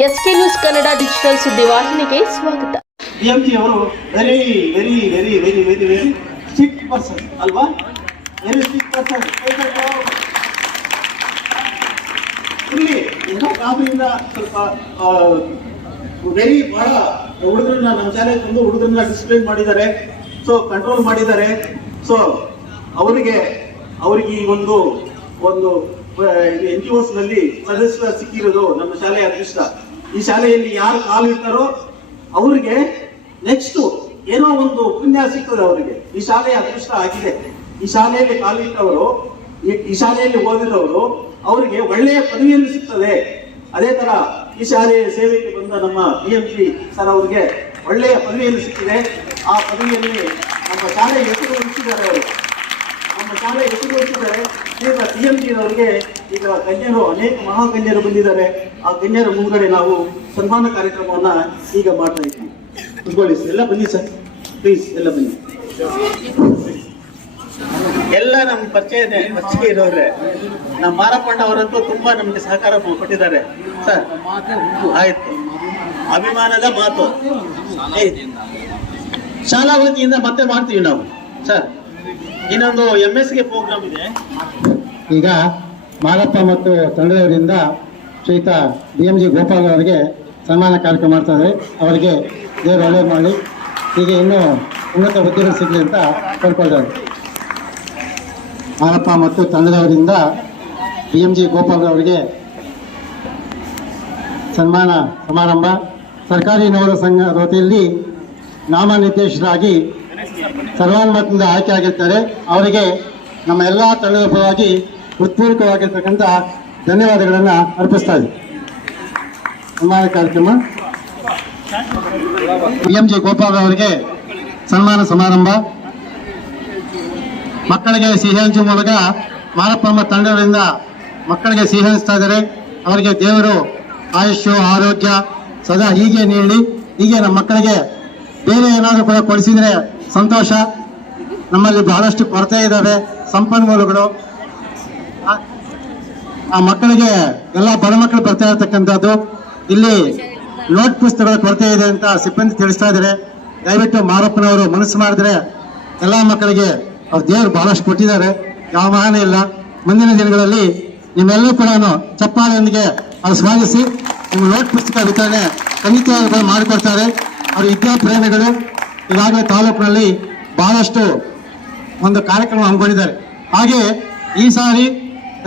S K news Kannada digital ಸುದ್ದಿವಾಹಿನಿಗೆ ಸ್ವಾಗತ. T ಅವರು very very very very very very strict person ಅಲ್ವಾ? ವೆರಿ ಸ್ಟ್ರಿಕ್ಟ್ ಪರ್ಸನ್ ಇಲ್ಲಿ ಏನೋ ಕಾಮಿಂದ ಸ್ವಲ್ಪ ವೆರಿ ಬಹಳ ಹುಡುಗರನ್ನ ನಮ್ಮ ಶಾಲೆ ಬಂದು ಹುಡುಗರನ್ನ ಡಿಸ್ಪ್ಲೈನ್ ಮಾಡಿದ್ದಾರೆ. ಸೊ ಕಂಟ್ರೋಲ್ ಮಾಡಿದ್ದಾರೆ. ಸೊ ಅವರಿಗೆ ಅವರಿಗೆ ಈ ಒಂದು ಒಂದು ಎನ್ ಜಿ ಒಸ್ನಲ್ಲಿ ಸದಸ್ಯ ಸಿಕ್ಕಿರೋದು ನಮ್ಮ ಶಾಲೆಯ ಅದೃಷ್ಟ. ಈ ಶಾಲೆಯಲ್ಲಿ ಯಾರು ಕಾಲು ಇರ್ತಾರೋ ಅವರಿಗೆ ನೆಕ್ಸ್ಟ್ ಏನೋ ಒಂದು ಪುಣ್ಯ ಸಿಗ್ತದೆ ಅವರಿಗೆ. ಈ ಶಾಲೆಯ ಅದೃಷ್ಟ ಆಗಿದೆ. ಈ ಶಾಲೆಯಲ್ಲಿ ಕಾಲಿಟ್ಟವರು ಈ- ಶಾಲೆಯಲ್ಲಿ ಓದಿದವರು ಅವರಿಗೆ ಒಳ್ಳೆಯ ಪದವಿಯನ್ನು ಸಿಗ್ತದೆ. ಅದೇ ತರ ಈ ಶಾಲೆಯ ಸೇವೆಗೆ ಬಂದ ನಮ್ಮ ಬಿ ಎಂ ಪಿ ಸರ್ ಅವರಿಗೆ ಒಳ್ಳೆಯ ಪದವಿಯನ್ನು ಸಿಕ್ಕಿದೆ. ಆ ಪದವಿಯಲ್ಲಿ ನಮ್ಮ ಶಾಲೆ ಹೆಸರು ಉಳಿಸಿದ್ದಾರೆ ಅವರು. ಹೆಸರು ಉಳಿಸಿದ್ದಾರೆ ಈಗ ಸಿ ಎಂ ಅವರಿಗೆ ಈಗ ಗಣ್ಯರು, ಅನೇಕ ಮಹಾಕನ್ಯರು ಬಂದಿದ್ದಾರೆ. ಆ ಗಣ್ಯರ ಮುಂಗಡೆ ನಾವು ಸನ್ಮಾನ ಕಾರ್ಯಕ್ರಮವನ್ನ ಈಗ ಮಾಡ್ತಾ ಇದ್ದೀವಿ. ಕುತ್ಕೊಳ್ಳಿ ಎಲ್ಲ ಬನ್ನಿ ಸರ್. ಪ್ಲೀಸ್ ಎಲ್ಲ ಬನ್ನಿ. ಎಲ್ಲ ನಮ್ಮ ಪರಿಚಯ ಪರಿಚಯ ಇರೋರೆ. ನಮ್ಮ ಮಾರಪ್ಪಣ್ಣ ಅವರಂತೂ ತುಂಬಾ ನಮಗೆ ಸಹಕಾರ ಕೊಟ್ಟಿದ್ದಾರೆ. ಸರ್, ಆಯ್ತು. ಅಭಿಮಾನದ ಮಾತು. ಶಾಲಾ ವತಿಯಿಂದ ಮತ್ತೆ ಮಾಡ್ತೀವಿ ನಾವು. ಸರ್. ಇನ್ನೊಂದು ಎಂ ಎಸ್ಗೆ ಪ್ರೋಗ್ರಾಮ್ ಇದೆ. ಈಗ ಮಾರಪ್ಪ ಮತ್ತು ತಂಡದವರಿಂದ ಶ್ರೀತ ಡಿ ಎಂ ಜಿ ಗೋಪಾಲ್ ಅವರಿಗೆ ಸನ್ಮಾನ ಕಾರ್ಯಕ್ರಮ ಮಾಡ್ತಾ ಇದ್ದಾರೆ. ಅವರಿಗೆ ದೇವರು ಒಳ್ಳೆ ಮಾಡಿ. ಹೀಗೆ ಇನ್ನೂ ಉನ್ನತ ಹುದ್ದೆಗಳು ಸಿಗಲಿ ಅಂತ ಕೇಳ್ಕೊಳ್ತಾರೆ. ಮಾರಪ್ಪ ಮತ್ತು ತಂಡದವರಿಂದ ಡಿ ಎಂ ಜಿ ಗೋಪಾಲ್ ಅವರಿಗೆ ಸನ್ಮಾನ ಸಮಾರಂಭ. ಸರ್ಕಾರಿ ನೌರ ಸಂಘ ವತಿಯಲ್ಲಿ ನಾಮನಿರ್ದೇಶರಾಗಿ ಸರ್ವಾನುಮತದಿಂದ ಆಯ್ಕೆ ಆಗಿರ್ತಾರೆ. ಅವರಿಗೆ ನಮ್ಮ ಎಲ್ಲ ತಂಡದ ಪರವಾಗಿ ಉತ್ಪೂರ್ಕವಾಗಿರ್ತಕ್ಕಂಥ ಧನ್ಯವಾದಗಳನ್ನು ಅರ್ಪಿಸ್ತಾ ಇದ್ದೀವಿ ಸನ್ಮಾನ ಕಾರ್ಯಕ್ರಮ. ಎಂ ಜಿ ಗೋಪಾಲ್ ಅವರಿಗೆ ಸನ್ಮಾನ ಸಮಾರಂಭ. ಮಕ್ಕಳಿಗೆ ಸಿಹಿ ಹಂಚುವ ಮೂಲಕ ಮಾರಪ್ಪಮ್ಮ ತಂಡದಿಂದ ಮಕ್ಕಳಿಗೆ ಸಿಹಿ ಹಂಚ್ತಾ ಇದ್ದಾರೆ. ಅವರಿಗೆ ದೇವರು ಆಯುಷ್ಯ, ಆರೋಗ್ಯ ಸದಾ ಹೀಗೆ ನೀಡಿ, ಹೀಗೆ ನಮ್ಮ ಮಕ್ಕಳಿಗೆ ಬೇರೆ ಏನಾದರೂ ಕೂಡ ಕೊಡಿಸಿದ್ರೆ ಸಂತೋಷ. ನಮ್ಮಲ್ಲಿ ಬಹಳಷ್ಟು ಕೊರತೆ ಇದ್ದಾವೆ ಸಂಪನ್ಮೂಲಗಳು. ಆ- ಮಕ್ಕಳಿಗೆ ಎಲ್ಲ ಬಡ ಮಕ್ಕಳು ಬರ್ತಾ ಇರತಕ್ಕಂಥದ್ದು. ಇಲ್ಲಿ ನೋಟ್ ಪುಸ್ತಕಗಳ ಕೊರತೆ ಇದೆ ಅಂತ ಸಿಬ್ಬಂದಿ ತಿಳಿಸ್ತಾ ಇದ್ದಾರೆ. ದಯವಿಟ್ಟು ಮಾರಪ್ಪನವರು ಮನಸ್ಸು ಮಾಡಿದ್ರೆ ಎಲ್ಲ ಮಕ್ಕಳಿಗೆ ಅವ್ರ ದೇವರು ಬಹಳಷ್ಟು ಕೊಟ್ಟಿದ್ದಾರೆ. ಯಾವ ಮಹಾನ ಇಲ್ಲ. ಮುಂದಿನ ದಿನಗಳಲ್ಲಿ ನಿಮ್ಮೆಲ್ಲರೂ ಕೂಡ ಚಪ್ಪಾಳೆಯೊಂದಿಗೆ ಅವ್ರು ಸ್ವಾಗತಿಸಿ, ನಿಮ್ಮ ನೋಟ್ ಪುಸ್ತಕ ವಿತರಣೆ ಖಂಡಿತವಾಗಿ ಕೂಡ ಮಾಡಿಕೊಡ್ತಾರೆ. ಅವ್ರ ವಿದ್ಯಾಪ್ರೇಮಿಗಳು ಈಗಾಗಲೇ ತಾಲೂಕಿನಲ್ಲಿ ಬಹಳಷ್ಟು ಒಂದು ಕಾರ್ಯಕ್ರಮ ಹಮ್ಮಿಕೊಂಡಿದ್ದಾರೆ. ಹಾಗೆ ಈ ಸಾರಿ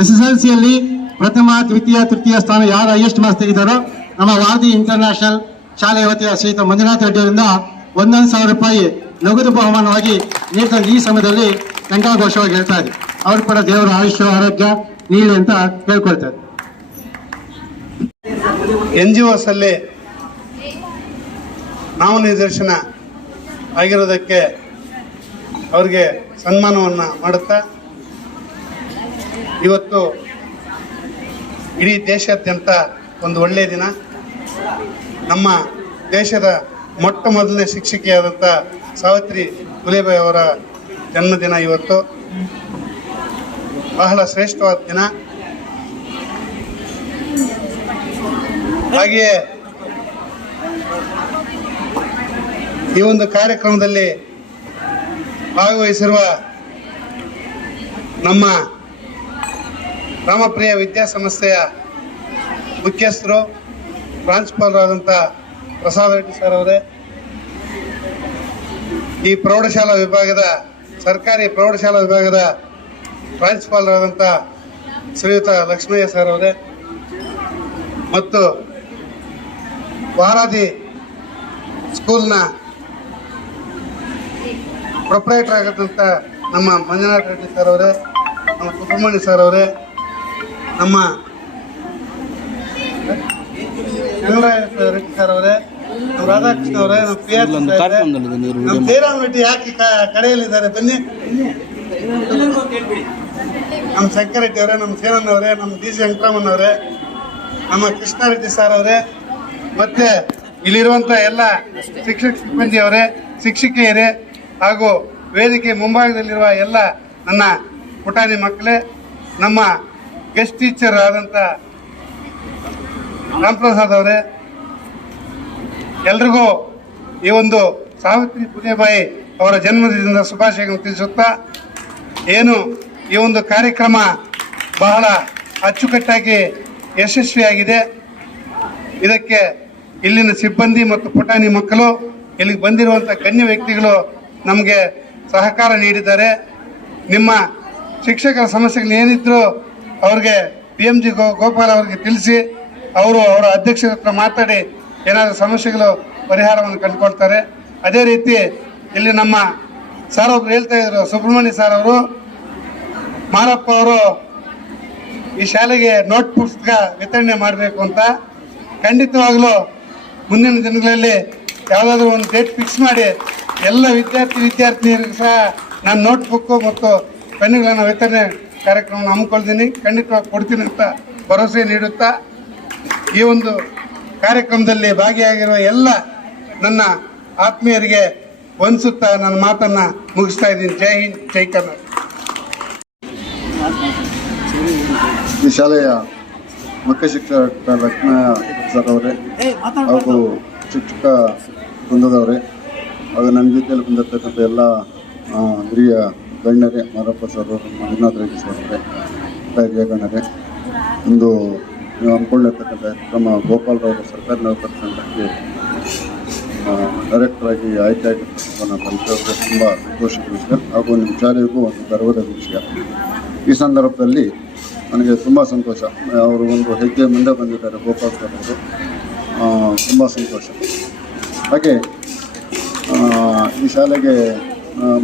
ಎಸ್ ಎಸ್ ಎಲ್ ಸಿಯಲ್ಲಿ ಪ್ರಥಮ, ದ್ವಿತೀಯ, ತೃತೀಯ ಸ್ಥಾನ ಯಾರು ಹೈಯೆಸ್ಟ್ ಮಾರ್ಕ್ಸ್ ತೆಗಿದಾರೋ ನಮ್ಮ ವಾರದಿ ಇಂಟರ್ನ್ಯಾಷನಲ್ ಶಾಲೆಯ ವತಿಯ ಶ್ರೀಯುತ ಮಂಜುನಾಥ್ ರೆಡ್ಡಿ ಅವರಿಂದ ಒಂದೊಂದು ಸಾವಿರ ರೂಪಾಯಿ ನಗದು ಬಹುಮಾನವಾಗಿ ನೀಡಿದ ಈ ಸಮಯದಲ್ಲಿ ಘಂಟಾಘೋಷವಾಗಿ ಹೇಳ್ತಾ ಇದೆ ಅವರು ಕೂಡ ದೇವರ ಆಯುಷ್ಯ, ಆರೋಗ್ಯ, ನೀಡಿ ಅಂತ ಕೇಳ್ಕೊಳ್ತಾರೆ ಎನ್ ಜಿ ಓಸಲ್ಲಿ ನಾವು ನಾಮನಿರ್ದೇಶನ ಆಗಿರೋದಕ್ಕೆ ಅವ್ರಿಗೆ ಸನ್ಮಾನವನ್ನು ಮಾಡುತ್ತಾ, ಇವತ್ತು ಇಡೀ ದೇಶಾದ್ಯಂತ ಒಂದು ಒಳ್ಳೆಯ ದಿನ. ನಮ್ಮ ದೇಶದ ಮೊಟ್ಟ ಮೊದಲನೇ ಶಿಕ್ಷಕಿಯಾದಂಥ ಸಾವಿತ್ರಿ ಫುಲೇಬಾಯಿ ಅವರ ಜನ್ಮದಿನ ಇವತ್ತು. ಬಹಳ ಶ್ರೇಷ್ಠವಾದ ದಿನ. ಹಾಗೆಯೇ ಈ ಒಂದು ಕಾರ್ಯಕ್ರಮದಲ್ಲಿ ಭಾಗವಹಿಸಿರುವ ನಮ್ಮ ರಾಮಪ್ರಿಯ ವಿದ್ಯಾಸಂಸ್ಥೆಯ ಮುಖ್ಯಸ್ಥರು ಪ್ರಾಂಶುಪಾಲರಾದಂಥ ಪ್ರಸಾದ್ ರೆಡ್ಡಿ ಸರ್ ಅವರೇ, ಈ ಪ್ರೌಢಶಾಲಾ ವಿಭಾಗದ ಸರ್ಕಾರಿ ಪ್ರೌಢಶಾಲಾ ವಿಭಾಗದ ಪ್ರಾಂಶುಪಾಲರಾದಂಥ ಶ್ರೀಯುತ ಲಕ್ಷ್ಮಯ್ಯ ಸರ್ ಅವರೇ, ಮತ್ತು ವಾರಾದಿ ಸ್ಕೂಲ್ನ ಪ್ರೊಪ್ರೈಟರ್ ಆಗತ್ತಂತ ನಮ್ಮ ಮಂಜುನಾಥ್ ರೆಡ್ಡಿ ಸರ್ ಅವರೇ ನಮ್ಮ ಸುಬ್ರಹ್ಮಣ್ಯ ಸರ್ ಅವರೇ ನಮ್ಮ ರೆಡ್ಡಿ ಸರ್ ಅವರೇ ನಮ್ಮ ರಾಧಾಕೃಷ್ಣ ಅವರೇ ನಮ್ಮ ಪಿ ಆರ್ ನಮ್ಮ ಜಯರಾಮ್ ರೆಡ್ಡಿ ಯಾಕೆ ಕಡೆಯಲ್ಲಿದ್ದಾರೆ? ಬನ್ನಿ. ನಮ್ಮ ಶಂಕರ್ ರೆಡ್ಡಿ ಅವರೇ ನಮ್ಮ ಸೇನನ್ ಅವರೇ ನಮ್ಮ ಡಿ ಸಿ ವೆಂಕಟರಮಣ್ ಅವರೇ ನಮ್ಮ ಕೃಷ್ಣಾರೆಡ್ಡಿ ಸರ್ ಅವರೇ ಮತ್ತೆ ಇಲ್ಲಿರುವಂತ ಎಲ್ಲ ಶಿಕ್ಷಕ ಸಿಬ್ಬಂದಿಯವರೇ ಶಿಕ್ಷಕಿಯರೇ ಹಾಗೂ ವೇದಿಕೆ ಮುಂಭಾಗದಲ್ಲಿರುವ ಎಲ್ಲ ನನ್ನ ಪುಟಾಣಿ ಮಕ್ಕಳೇ, ನಮ್ಮ ಗೆಸ್ಟ್ ಟೀಚರ್ ಆದಂಥ ರಾಮ್ಪ್ರಸಾದ್ ಅವರೇ, ಎಲ್ರಿಗೂ ಈ ಒಂದು ಸಾವಿತ್ರಿ ಪುಣ್ಯಬಾಯಿ ಅವರ ಜನ್ಮದಿನದ ಶುಭಾಶಯಗಳನ್ನು ತಿಳಿಸುತ್ತಾ, ಏನು ಈ ಒಂದು ಕಾರ್ಯಕ್ರಮ ಬಹಳ ಅಚ್ಚುಕಟ್ಟಾಗಿ ಯಶಸ್ವಿಯಾಗಿದೆ. ಇದಕ್ಕೆ ಇಲ್ಲಿನ ಸಿಬ್ಬಂದಿ ಮತ್ತು ಪುಟಾಣಿ ಮಕ್ಕಳು, ಇಲ್ಲಿಗೆ ಬಂದಿರುವಂಥ ಗಣ್ಯ ವ್ಯಕ್ತಿಗಳು ನಮಗೆ ಸಹಕಾರ ನೀಡಿದ್ದಾರೆ ನಿಮ್ಮ ಶಿಕ್ಷಕರ ಸಮಸ್ಯೆಗಳು ಏನಿದ್ರು ಅವ್ರಿಗೆ ಪಿ ಎಂ ಜಿ ಗೋ ಗೋಪಾಲ್ ಅವರಿಗೆ ತಿಳಿಸಿ, ಅವರು ಅವರ ಅಧ್ಯಕ್ಷರ ಹತ್ರ ಮಾತಾಡಿ ಏನಾದರೂ ಸಮಸ್ಯೆಗಳು, ಪರಿಹಾರವನ್ನು ಕಂಡುಕೊಳ್ತಾರೆ. ಅದೇ ರೀತಿ ಇಲ್ಲಿ ನಮ್ಮ ಸರ್ ಒಬ್ರು ಹೇಳ್ತಾ ಇದ್ರು, ಸುಬ್ರಹ್ಮಣ್ಯ ಸರ್ ಅವರು, ಮಾರಪ್ಪ ಅವರು ಈ ಶಾಲೆಗೆ ನೋಟ್ ಪುಸ್ತಕ ವಿತರಣೆ ಮಾಡಬೇಕು ಅಂತ. ಖಂಡಿತವಾಗ್ಲೂ ಮುಂದಿನ ದಿನಗಳಲ್ಲಿ ಯಾವುದಾದ್ರೂ ಒಂದು ಡೇಟ್ ಫಿಕ್ಸ್ ಮಾಡಿ ಎಲ್ಲ ವಿದ್ಯಾರ್ಥಿ ವಿದ್ಯಾರ್ಥಿನಿಯರಿಗೂ ಸಹ ನಾನು ನೋಟ್ಬುಕ್ಕು ಮತ್ತು ಪೆನ್ನುಗಳನ್ನು ವಿತರಣೆ ಕಾರ್ಯಕ್ರಮ ಹಮ್ಮಿಕೊಳ್ತೀನಿ. ಖಂಡಿತವಾಗಿ ಕೊಡ್ತೀನಿ ಅಂತ ಭರವಸೆ ನೀಡುತ್ತಾ ಈ ಒಂದು ಕಾರ್ಯಕ್ರಮದಲ್ಲಿ ಭಾಗಿಯಾಗಿರುವ ಎಲ್ಲ ನನ್ನ ಆತ್ಮೀಯರಿಗೆ ವಂದಿಸುತ್ತಾ ನನ್ನ ಮಾತನ್ನು ಮುಗಿಸ್ತಾ ಇದ್ದೀನಿ. ಜೈ ಹಿಂದ್ ಜೈ ಕರ್ನಾಟಕ. ಈ ಶಾಲೆಯ ಮುಖ್ಯ ಶಿಕ್ಷಕ ಲಕ್ಷ್ಮಣ ಸರ್ ಅವರೇ ಹಾಗೂ ಶಿಕ್ಷಕ ವೃಂದದವರೇ ಆಗ ನನ್ನ ಜೊತೆಯಲ್ಲಿ ಬಂದಿರತಕ್ಕಂಥ ಎಲ್ಲ ಹಿರಿಯ ಗಣ್ಯರೇ, ಮಾರಪ್ಪ ಸರ್ ಮಂಜುನಾಥ ರೆಡ್ಡಿ ಸರ್ ಅವರೇ ಹಿರಿಯ ಗಣ್ಯರೇ. ಒಂದು ನೀವು ಅಂದ್ಕೊಂಡಿರ್ತಕ್ಕಂಥ ಕ್ರಮ ಗೋಪಾಲರಾವ್ ಸರ್ಕಾರಿ ನೌಕರ ಡೈರೆಕ್ಟರಾಗಿ ಆಯ್ಕೆ ಆಗಿರ್ತಕ್ಕಂಥ ತುಂಬ ಸಂತೋಷದ ವಿಷಯ ಹಾಗೂ ನಿಮ್ಮ ಶಾಲೆಗೂ ಒಂದು ಗರ್ವದ ವಿಷಯ ಈ ಸಂದರ್ಭದಲ್ಲಿ ನನಗೆ ತುಂಬ ಸಂತೋಷ. ಅವರು ಒಂದು ಹೆಜ್ಜೆ ಮುಂದೆ ಬಂದಿದ್ದಾರೆ ಗೋಪಾಲ್ ಸರ್ ಅವರು. ತುಂಬ ಸಂತೋಷ ಹಾಗೆ ಈ ಶಾಲೆಗೆ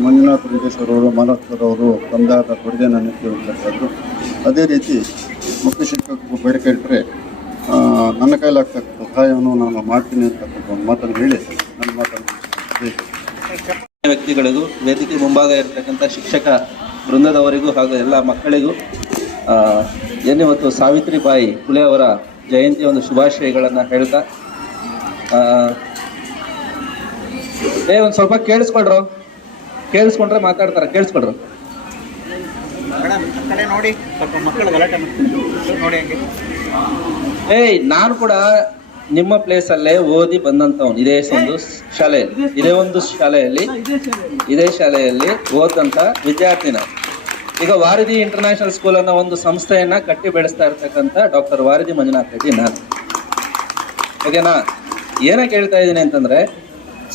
ಮಂಜುನಾಥ್ ಅವರು ಅವರು ತಮ್ಮದೇ ಆದ ಕೊಡುಗೆಯನ್ನು ಅದೇ ರೀತಿ ಮುಖ್ಯ ಶಿಕ್ಷಕರು ಬೇಡಿಕೆ ಇಟ್ಟರೆ ನನ್ನ ಕೈಲಾಗ್ತಕ್ಕಂಥ ಸಹಾಯವನ್ನು ನಾನು ಮಾಡ್ತೀನಿ ಅಂತಕ್ಕಂಥ ಒಂದು ಮಾತನ್ನು ಹೇಳಿ, ನನ್ನ ಮಾತನ್ನು. ವ್ಯಕ್ತಿಗಳಿಗೂ, ವೇದಿಕೆ ಮುಂಭಾಗ ಇರತಕ್ಕಂಥ ಶಿಕ್ಷಕ ವೃಂದದವರಿಗೂ ಹಾಗೂ ಎಲ್ಲ ಮಕ್ಕಳಿಗೂ ಮತ್ತು ಸಾವಿತ್ರಿಬಾಯಿ ಫುಲೆ ಅವರ ಜಯಂತಿಯ ಒಂದು ಶುಭಾಶಯಗಳನ್ನು ಹೇಳ್ತಾ ಆ, ಏ ಒಂದು ಸ್ವಲ್ಪ ಕೇಳಿಸ್ಕೊಳ್ರು ಕೇಳಿಸ್ಕೊಂಡ್ರೆ ಮಾತಾಡ್ತಾರೆ ಕೇಳಿಸ್ಕೊಳ್ರು ಏಯ್ ನಾನು ಕೂಡ ನಿಮ್ಮ ಪ್ಲೇಸ್ ಅಲ್ಲೇ ಓದಿ ಬಂದಂತವನು ಇದೇ ಒಂದು ಶಾಲೆಯಲ್ಲಿ. ಇದೇ ಒಂದು ಶಾಲೆಯಲ್ಲಿ. ಇದೇ ಶಾಲೆಯಲ್ಲಿ. ಓದಂತ ವಿದ್ಯಾರ್ಥಿನ. ಈಗ ವಾರದಿ ಇಂಟರ್ನ್ಯಾಷನಲ್ ಸ್ಕೂಲ್ ಅನ್ನೋ ಒಂದು ಸಂಸ್ಥೆಯನ್ನ ಕಟ್ಟಿ ಬೆಳೆಸ್ತಾ ಇರ್ತಕ್ಕಂಥ ಡಾಕ್ಟರ್ ವಾರಿದಿ ಮಂಜುನಾಥ್ ರೆಡ್ಡಿ ನಾನು. ಓಕೆನಾ? ಏನಕ್ಕೆ ಹೇಳ್ತಾ ಇದ್ದೀನಿ ಅಂತಂದ್ರೆ,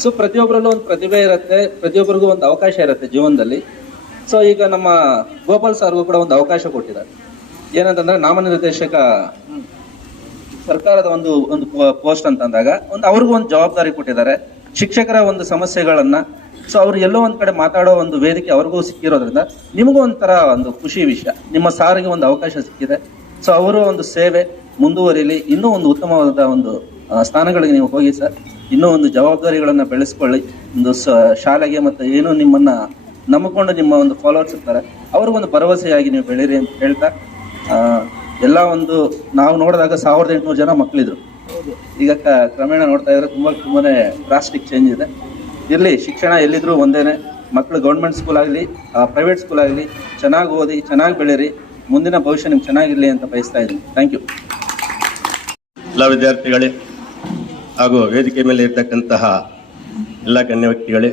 ಸೊ ಪ್ರತಿಯೊಬ್ಬರಲ್ಲೂ ಒಂದು ಪ್ರತಿಭೆ ಇರುತ್ತೆ ಪ್ರತಿಯೊಬ್ಬರಿಗೂ ಒಂದು ಅವಕಾಶ ಇರುತ್ತೆ ಜೀವನದಲ್ಲಿ. ಸೊ ಈಗ ನಮ್ಮ ಗೋಪಾಲ್ ಸರ್ಗೂ ಕೂಡ ಒಂದು ಅವಕಾಶ ಕೊಟ್ಟಿದ್ದಾರೆ. ಏನಂತಂದ್ರೆ ನಾಮನಿರ್ದೇಶಕ ಸರ್ಕಾರದ ಒಂದು ಒಂದು ಪೋಸ್ಟ್ ಅಂತಂದಾಗ, ಒಂದು ಅವ್ರಿಗೂ ಒಂದು ಜವಾಬ್ದಾರಿ ಕೊಟ್ಟಿದ್ದಾರೆ. ಶಿಕ್ಷಕರ ಒಂದು ಸಮಸ್ಯೆಗಳನ್ನ ಸೊ ಅವ್ರು ಎಲ್ಲೋ ಒಂದ್ ಕಡೆ ಮಾತಾಡೋ ಒಂದು ವೇದಿಕೆ ಅವ್ರಿಗೂ ಸಿಕ್ಕಿರೋದ್ರಿಂದ ನಿಮಗೂ ಒಂಥರ ಒಂದು ಖುಷಿ ವಿಷಯ. ನಿಮ್ಮ ಸಾರಿಗೆ ಒಂದು ಅವಕಾಶ ಸಿಕ್ಕಿದೆ. ಸೊ ಅವರು ಒಂದು ಸೇವೆ ಮುಂದುವರಿಲಿ. ಇನ್ನೂ ಒಂದು ಉತ್ತಮವಾದ ಒಂದು ಸ್ಥಾನಗಳಿಗೆ ನೀವು ಹೋಗಿ ಸರ್. ಇನ್ನೂ ಒಂದು ಜವಾಬ್ದಾರಿಗಳನ್ನ ಬೆಳೆಸ್ಕೊಳ್ಳಿ. ಒಂದು ಶಾಲೆಗೆ ಮತ್ತೆ ಏನು ನಿಮ್ಮನ್ನ ನಂಬಿಕೊಂಡು ನಿಮ್ಮ ಒಂದು ಫಾಲೋವರ್ಸ್ ಇರ್ತಾರೆ. ಅವ್ರಿಗೊಂದು ಭರವಸೆಯಾಗಿ ನೀವು ಬೆಳೀರಿ ಅಂತ ಹೇಳ್ತಾ ಎಲ್ಲ ಒಂದು ನಾವು ನೋಡಿದಾಗ ಸಾವಿರದ ಎಂಟುನೂರು ಜನ ಮಕ್ಕಳಿದ್ರು ಈಗ ಕ್ರಮೇಣ ನೋಡ್ತಾ ಇದ್ರೆ ತುಂಬಾ, ತುಂಬಾನೇ ಡ್ರಾಸ್ಟಿಕ್ ಚೇಂಜ್ ಇದೆ. ಇರ್ಲಿ, ಶಿಕ್ಷಣ ಎಲ್ಲಿದ್ರು ಒಂದೇನೆ. ಮಕ್ಕಳು ಗೌರ್ಮೆಂಟ್ ಸ್ಕೂಲ್ ಆಗಲಿ ಪ್ರೈವೇಟ್ ಸ್ಕೂಲ್ ಆಗಲಿ, ಚೆನ್ನಾಗಿ ಓದಿ, ಚೆನ್ನಾಗಿ ಬೆಳೀರಿ. ಮುಂದಿನ ಭವಿಷ್ಯ ನಿಮ್ಗೆ ಚೆನ್ನಾಗಿರಲಿ ಅಂತ ಬಯಸ್ತಾ ಇದ್ದೀನಿ. ಥ್ಯಾಂಕ್ ಯು ಎಲ್ಲ ವಿದ್ಯಾರ್ಥಿಗಳೇ ಹಾಗೂ ವೇದಿಕೆ ಮೇಲೆ ಇರ್ತಕ್ಕಂತಹ ಎಲ್ಲ ಗಣ್ಯ ವ್ಯಕ್ತಿಗಳೇ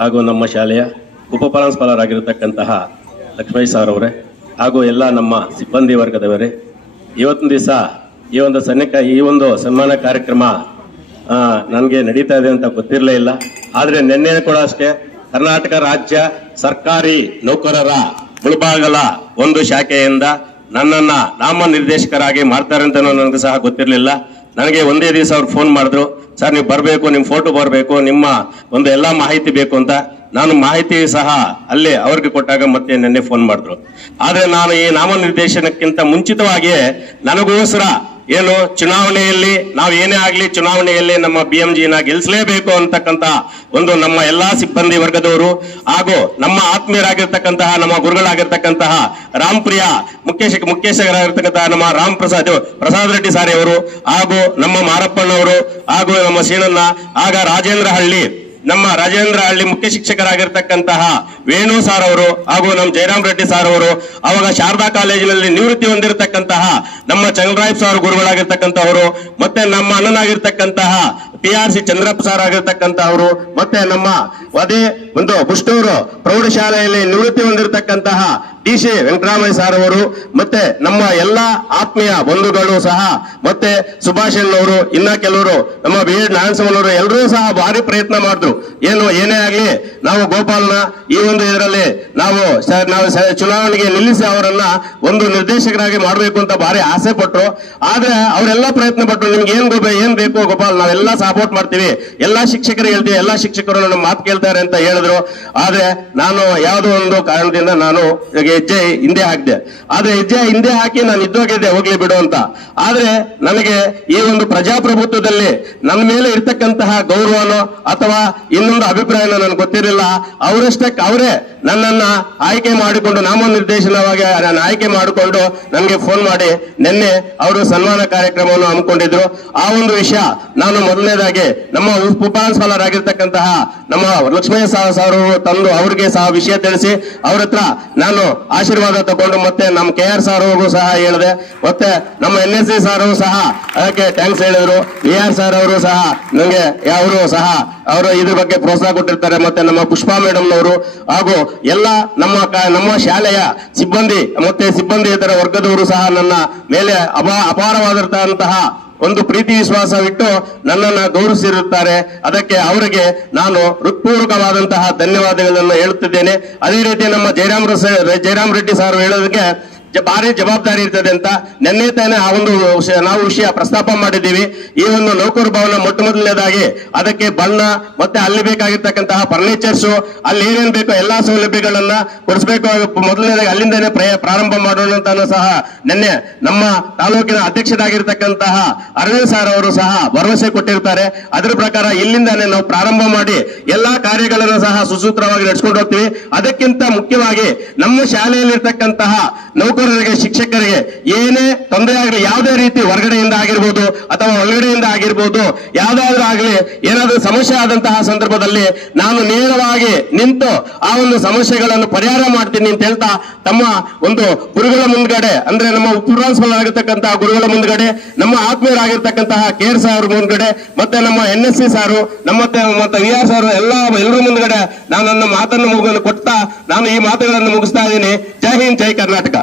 ಹಾಗೂ ನಮ್ಮ ಶಾಲೆಯ ಉಪಪ್ರಾಂಶುಪಾಲರಾಗಿರ್ತಕ್ಕಂತಹ ಲಕ್ಷ್ಮೀ ಸಾರ್ ಅವರೇ ಹಾಗೂ ಎಲ್ಲ ನಮ್ಮ ಸಿಬ್ಬಂದಿ ವರ್ಗದವರೇ, ಇವತ್ತಿನ ದಿವಸ ಈ ಒಂದು ಸನ್ನಿಕ, ಈ ಒಂದು ಸನ್ಮಾನ ಕಾರ್ಯಕ್ರಮ ನನಗೆ ನಡೀತಾ ಇದೆ ಅಂತ ಗೊತ್ತಿರಲೇ ಇಲ್ಲ. ಆದರೆ ನಿನ್ನೆ ಕೂಡ ಅಷ್ಟೇ, ಕರ್ನಾಟಕ ರಾಜ್ಯ ಸರ್ಕಾರಿ ನೌಕರರ ಮುಳಬಾಗಲ ಒಂದು ಶಾಖೆಯಿಂದ ನನ್ನನ್ನ ನಾಮ ನಿರ್ದೇಶಕರಾಗಿ ಮಾಡ್ತಾರೆ ಅಂತ ನನಗೆ ಸಹ ಗೊತ್ತಿರಲಿಲ್ಲ. ನನಗೆ ಒಂದೇ ದಿವಸ ಅವ್ರು ಫೋನ್ ಮಾಡಿದ್ರು, ಸರ್, ನೀವು ಬರಬೇಕು, ನಿಮ್ಮ ಫೋಟೋ ಬರಬೇಕು, ನಿಮ್ಮ ಒಂದು ಎಲ್ಲ ಮಾಹಿತಿ ಬೇಕು ಅಂತ. ನಾನು ಮಾಹಿತಿ ಸಹ ಅಲ್ಲೇ ಅವ್ರಿಗೆ ಕೊಟ್ಟಾಗ ಮತ್ತೆ ನಿನ್ನೆ ಫೋನ್ ಮಾಡಿದ್ರು. ಆದರೆ ನಾನು ಈ ನಾಮನಿರ್ದೇಶನಕ್ಕಿಂತ ಮುಂಚಿತವಾಗಿಯೇ ನನಗೋಸ್ಕರ ಏನು ಚುನಾವಣೆಯಲ್ಲಿ, ನಾವು ಏನೇ ಆಗಲಿ ಚುನಾವಣೆಯಲ್ಲಿ ನಮ್ಮ ಬಿ ಎಂ ಜಿನ ಗೆಲ್ಲಿಸಲೇಬೇಕು ಅಂತಕ್ಕಂತ ಒಂದು ನಮ್ಮ ಎಲ್ಲಾ ಸಿಬ್ಬಂದಿ ವರ್ಗದವರು ಹಾಗೂ ನಮ್ಮ ಆತ್ಮೀಯರಾಗಿರ್ತಕ್ಕಂತಹ, ನಮ್ಮ ಗುರುಗಳಾಗಿರ್ತಕ್ಕಂತಹ ರಾಮ್ಪ್ರಿಯ ಮುಖ್ಯ ಶಿಕ್ಷ ಮುಖ್ಯಸ್ಥರಾಗಿರ್ತಕ್ಕಂತಹ ನಮ್ಮ ರಾಮ್ ಪ್ರಸಾದ್ ಪ್ರಸಾದ್ ರೆಡ್ಡಿ ಸಾರಿ ಅವರು ಹಾಗೂ ನಮ್ಮ ಮಾರಪ್ಪಣ್ಣವರು ಹಾಗೂ ನಮ್ಮ ಸೀನಣ್ಣ, ಆಗ ರಾಜೇಂದ್ರ ಹಳ್ಳಿ ನಮ್ಮ ರಾಜೇಂದ್ರ ಹಳ್ಳಿ ಮುಖ್ಯ ಶಿಕ್ಷಕರಾಗಿರ್ತಕ್ಕಂತಹ ವೇಣು ಸಾರ್ ಅವರು ಹಾಗೂ ನಮ್ಮ ಜಯರಾಮ್ ರೆಡ್ಡಿ ಸಾರ್ ಅವರು, ಅವಾಗ ಶಾರದಾ ಕಾಲೇಜಿನಲ್ಲಿ ನಿವೃತ್ತಿ ಹೊಂದಿರತಕ್ಕಂತಹ ನಮ್ಮ ಚಂದ್ರಾಯ್ ಸಾರ್ ಗುರುಗಳಾಗಿರ್ತಕ್ಕಂಥವರು, ಮತ್ತೆ ನಮ್ಮ ಅಣ್ಣನಾಗಿರ್ತಕ್ಕಂತಹ P R C Chandrappa sir ಆಗಿರ್ತಕ್ಕಂತಹವರು ಮತ್ತೆ ನಮ್ಮ ಅದೇ ಒಂದು ಬುಷ್ಟೂರು ಪ್ರೌಢಶಾಲೆಯಲ್ಲಿ ನಿವೃತ್ತಿ ಹೊಂದಿರತಕ್ಕಂತಹ ಡಿ ಸಿ ವೆಂಕಟರಾಮಯ್ಯ ಸಾರ್ ಅವರು, ಮತ್ತೆ ನಮ್ಮ ಎಲ್ಲ ಆತ್ಮೀಯ ಬಂಧುಗಳು ಸಹ, ಮತ್ತೆ ಸುಭಾಷ್ ಅವರು, ಇನ್ನ ಕೆಲವರು, ನಮ್ಮ ಬಿ. ಎಡ್. ನಾರಾಯಣಸ್ವಾಮಿ ಎಲ್ಲರೂ ಸಹ ಭಾರಿ ಪ್ರಯತ್ನ ಮಾಡಿದ್ರು. ಏನು, ಏನೇ ಆಗಲಿ, ನಾವು ಗೋಪಾಲ್ನ ಈ ಒಂದು ಇದರಲ್ಲಿ ನಾವು ನಾವು ಚುನಾವಣೆಗೆ ನಿಲ್ಲಿಸಿ ಅವರನ್ನ ಒಂದು ನಿರ್ದೇಶಕರಾಗಿ ಮಾಡಬೇಕು ಅಂತ ಭಾರಿ ಆಸೆ ಪಟ್ಟರು ಆದ್ರೆ ಅವರೆಲ್ಲ ಪ್ರಯತ್ನ ಪಟ್ಟರು ನಿಮ್ಗೆ ಏನ್ ಏನ್ ಬೇಕು ಗೋಪಾಲ್, ನಾವೆಲ್ಲ ಸಪೋರ್ಟ್ ಮಾಡ್ತೀವಿ. ಎಲ್ಲಾ ಶಿಕ್ಷಕರು ಹೇಳ್ತೀವಿ ಎಲ್ಲಾ ಶಿಕ್ಷಕರು ನನ್ನ ಮಾತು ಕೇಳ್ತಾರೆ ಅಂತ ಹೇಳಿದ್ರು. ಆದ್ರೆ ನಾನು ಯಾವುದೋ ಒಂದು ಕಾರಣದಿಂದ ನಾನು ಹೆಜ್ಜೆ ಹಿಂದೆ ಹಾಕಿದೆ. ಆದ್ರೆ ಹೆಜ್ಜೆ ಹಿಂದೆ ಹಾಕಿ ನಾನು ಇದ್ದೋಗಿದ್ದೆ, ಹೋಗ್ಲಿ ಬಿಡು ಅಂತ. ಆದ್ರೆ ನನಗೆ ಈ ಒಂದು ಪ್ರಜಾಪ್ರಭುತ್ವದಲ್ಲಿ ನನ್ನ ಮೇಲೆ ಇರ್ತಕ್ಕಂತಹ ಗೌರವನೋ ಅಥವಾ ಇನ್ನೊಂದು ಅಭಿಪ್ರಾಯನೋ ನನಗೆ ಗೊತ್ತಿರಲಿಲ್ಲ. ಅವರಷ್ಟಕ್ಕೆ ಅವರೇ ನನ್ನನ್ನ ಆಯ್ಕೆ ಮಾಡಿಕೊಂಡು ನಾಮನಿರ್ದೇಶನವಾಗಿ ನಾನು ಆಯ್ಕೆ ಮಾಡಿಕೊಂಡು ನನಗೆ ಫೋನ್ ಮಾಡಿ ನಿನ್ನೆ ಅವರು ಸನ್ಮಾನ ಕಾರ್ಯಕ್ರಮವನ್ನು ಹಮ್ಮಿಕೊಂಡಿದ್ರು. ಆ ಒಂದು ವಿಷಯ ನಾನು ಮೊದಲನೇದಾಗಿ ನಮ್ಮ ಉಪನ್ಸಾಲರಾಗಿರ್ತಕ್ಕಂತಹ ನಮ್ಮ ಲಕ್ಷ್ಮೀ ಸಾರ್ ತಂದು ಅವ್ರಿಗೆ ಸಹ ವಿಷಯ ತಿಳಿಸಿ ಅವ್ರ ಹತ್ರ ನಾನು ಆಶೀರ್ವಾದ ತಗೊಂಡು ಮತ್ತೆ ನಮ್ಮ ಕೆ ಆರ್ ಸಾರ್ ಅವ್ರಿಗೂ ಸಹ ಹೇಳಿದೆ. ಮತ್ತೆ ನಮ್ಮ ಎನ್ ಎಸ್ ಸಿ ಸಾರ್ ಸಹ ಅದಕ್ಕೆ ಥ್ಯಾಂಕ್ಸ್ ಹೇಳಿದ್ರು. ವಿ ಆರ್ ಸರ್ ಅವರು ಸಹ ನನಗೆ ಅವರು ಸಹ ಅವರು ಇದ್ರ ಬಗ್ಗೆ ಪ್ರೋತ್ಸಾಹ ಕೊಟ್ಟಿರ್ತಾರೆ. ಮತ್ತೆ ನಮ್ಮ ಪುಷ್ಪಾ ಮೇಡಮ್ ಅವರು ಹಾಗೂ ಎಲ್ಲ ನಮ್ಮ ನಮ್ಮ ಶಾಲೆಯ ಸಿಬ್ಬಂದಿ, ಮತ್ತೆ ಸಿಬ್ಬಂದಿ ಇತರ ವರ್ಗದವರು ಸಹ ನನ್ನ ಮೇಲೆ ಅಪಾ ಅಪಾರವಾದಂತಹ ಒಂದು ಪ್ರೀತಿ ವಿಶ್ವಾಸವಿಟ್ಟು ನನ್ನನ್ನ ಗೌರವಿಸಿರುತ್ತಾರೆ. ಅದಕ್ಕೆ ಅವರಿಗೆ ನಾನು ಹೃತ್ಪೂರ್ವಕವಾದಂತಹ ಧನ್ಯವಾದಗಳನ್ನು ಹೇಳುತ್ತಿದ್ದೇನೆ. ಅದೇ ರೀತಿ ನಮ್ಮ ಜಯರಾಮ್ ಜಯರಾಮ್ ರೆಡ್ಡಿ ಸರ್ ಹೇಳೋದಕ್ಕೆ ಭಾರಿ ಜವಾಬ್ದಾರಿ ಇರ್ತದೆ ಅಂತ ನಿನ್ನೆ ತಾನೇ ಆ ಒಂದು ನಾವು ವಿಷಯ ಪ್ರಸ್ತಾಪ ಮಾಡಿದ್ದೀವಿ. ಈ ಒಂದು ನೌಕರ ಭವನ ಮೊಟ್ಟ ಮೊದಲನೇದಾಗಿ ಅದಕ್ಕೆ ಬಣ್ಣ ಮತ್ತೆ ಅಲ್ಲಿ ಬೇಕಾಗಿರ್ತಕ್ಕಂತಹ ಫರ್ನಿಚರ್ಸ್ ಅಲ್ಲಿ ಏನೇನ್ ಬೇಕೋ ಎಲ್ಲಾ ಸೌಲಭ್ಯಗಳನ್ನ ಕೊಡಿಸ್ಬೇಕು. ಮೊದಲನೇದಾಗಿ ಅಲ್ಲಿಂದನೇ ಪ್ರಾರಂಭ ಮಾಡೋಣ ಅಂತ ಸಹ ನಿನ್ನೆ ನಮ್ಮ ತಾಲೂಕಿನ ಅಧ್ಯಕ್ಷರಾಗಿರ್ತಕ್ಕಂತಹ ಅರವಿಂದ್ ಸರ್ ಅವರು ಸಹ ಭರವಸೆ ಕೊಟ್ಟಿರ್ತಾರೆ. ಅದರ ಪ್ರಕಾರ ಇಲ್ಲಿಂದಾನೆ ನಾವು ಪ್ರಾರಂಭ ಮಾಡಿ ಎಲ್ಲಾ ಕಾರ್ಯಗಳನ್ನು ಸಹ ಸುಸೂತ್ರವಾಗಿ ನಡೆಸ್ಕೊಂಡು ಹೋಗ್ತೀವಿ. ಅದಕ್ಕಿಂತ ಮುಖ್ಯವಾಗಿ ನಮ್ಮ ಶಾಲೆಯಲ್ಲಿರ್ತಕ್ಕಂತಹ ನೌಕರರಿಗೆ ಶಿಕ್ಷಕರಿಗೆ ಏನೇ ತೊಂದರೆ ಆಗಲಿ, ಯಾವುದೇ ರೀತಿ ಹೊರಗಡೆಯಿಂದ ಆಗಿರ್ಬೋದು ಅಥವಾ ಒಳಗಡೆಯಿಂದ ಆಗಿರ್ಬೋದು, ಯಾವುದಾದ್ರೂ ಆಗಲಿ, ಏನಾದ್ರೂ ಸಮಸ್ಯೆ ಆದಂತಹ ಸಂದರ್ಭದಲ್ಲಿ ನಾನು ನೇರವಾಗಿ ನಿಂತು ಆ ಒಂದು ಸಮಸ್ಯೆಗಳನ್ನು ಪರಿಹಾರ ಮಾಡ್ತೀನಿ ಅಂತ ಹೇಳ್ತಾ ತಮ್ಮ ಒಂದು ಗುರುಗಳ ಮುಂದ್ಗಡೆ, ಅಂದ್ರೆ ನಮ್ಮ ಉಪಪ್ರಾಂಶುಪಾಲ ಆಗಿರ್ತಕ್ಕಂತಹ ಗುರುಗಳ ಮುಂದ್ಗಡೆ, ನಮ್ಮ ಆತ್ಮೀಯರಾಗಿರ್ತಕ್ಕಂತಹ ಕೇರ್ ಸಾರ್ ಮುಂದ್ಗಡೆ, ಮತ್ತೆ ನಮ್ಮ ಎನ್ ಎಸ್ ಸಿ ಸಾರು ನಮ್ಮ ಮತ್ತೆ ವಿ ಆರ್ ಸಾರು, ಎಲ್ಲ ಎಲ್ಲರ ಮುಂದ್ಗಡೆ ನಾನು ನನ್ನ ಮಾತನ್ನು ಮುಗಿಸಲು ಕೊಡ್ತಾ, ನಾನು ಈ ಮಾತುಗಳನ್ನು ಮುಗಿಸ್ತಾ ಇದ್ದೀನಿ. ಜೈ ಹಿಂದ್, ಜೈ ಕರ್ನಾಟಕ.